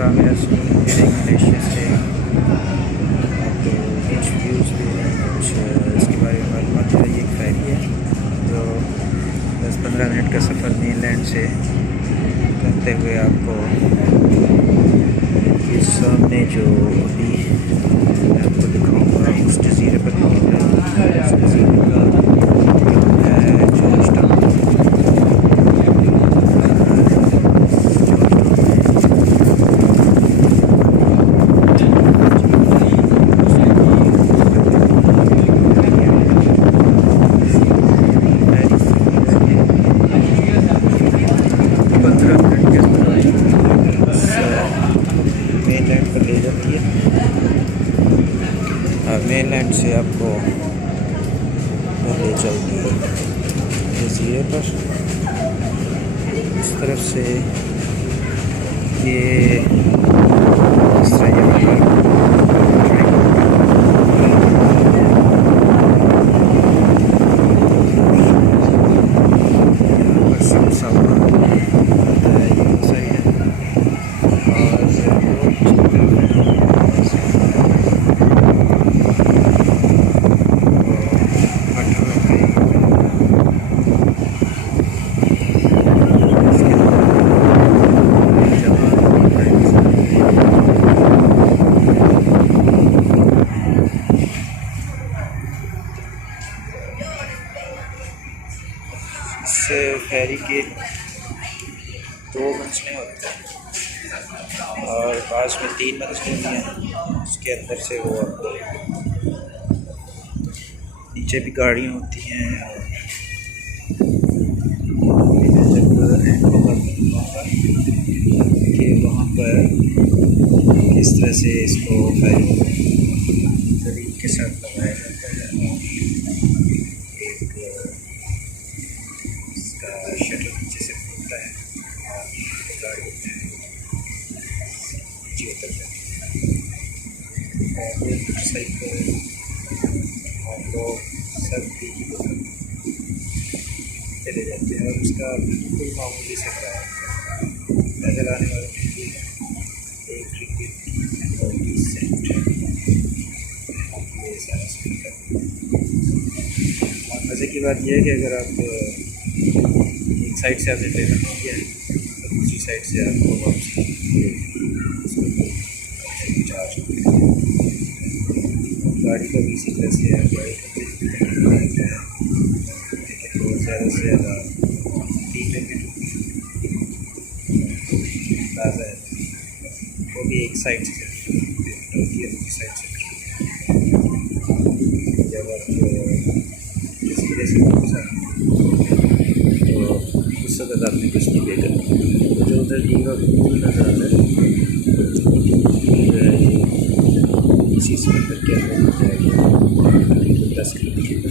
रामेरस Malaysia से आपको कुछ व्यूज़ दे रहे हैं, कुछ इसके बारे में मालूमात दे रही है। एक फेरी है जो 10-15 मिनट का सफ़र मेनलैंड से करते हुए आपको इस सामने जो अभी मैं आपको दिखाऊंगा उस जज़ीरे पर पहुँच रहा है। उस जज़ीरे का नाम है जॉर्ज टाउन। मेनलैंड पर ले जाती है और मेनलैंड से आपको ले जाएगी जज़ीरे पर। इस तरफ से ये इस तरह यहाँ पर सब सामान आता है, ये साइड है फेरी के 2 मंजिलें होती हैं और पास में 3 मंजिलें भी हैं। उसके अंदर से वो आपको नीचे भी गाड़ियाँ होती हैं। कि वहाँ पर किस तरह से इसको फेरी तरीके के साथ लगाया जाता है। शटर नीचे से खुलता है और गाड़ी नीचे उतर जाती है और ये मोटरसाइकिल और लोग सब भी चले जाते हैं और उसका बिल्कुल मामूली से किराया पैदल आने वालों के लिए 1 रिंगिट और 20 सेंट ये सारा सफर करते हैं। और मज़े की बात यह है कि अगर आप एक साइड से आपने पेमेंट किया है तो दूसरी साइड से आपको वापसी चार्ज गाड़ी का भी इसी तरह से है। गाड़ी का रहता है लेकिन बहुत ज़्यादा से ज़्यादा 3 रिंगिट ताज़ा है, वो भी एक साइड से पेमेंट होती है, दूसरी साइड से जब आप जज़ीरे से पहुँचा तो उस वक्त आपने कुछ नहीं पे करना। तो जो उधर पूरा पुल नज़र आ रहा है इसी समंदर के अंदर जाएगा 10 किलोमीटर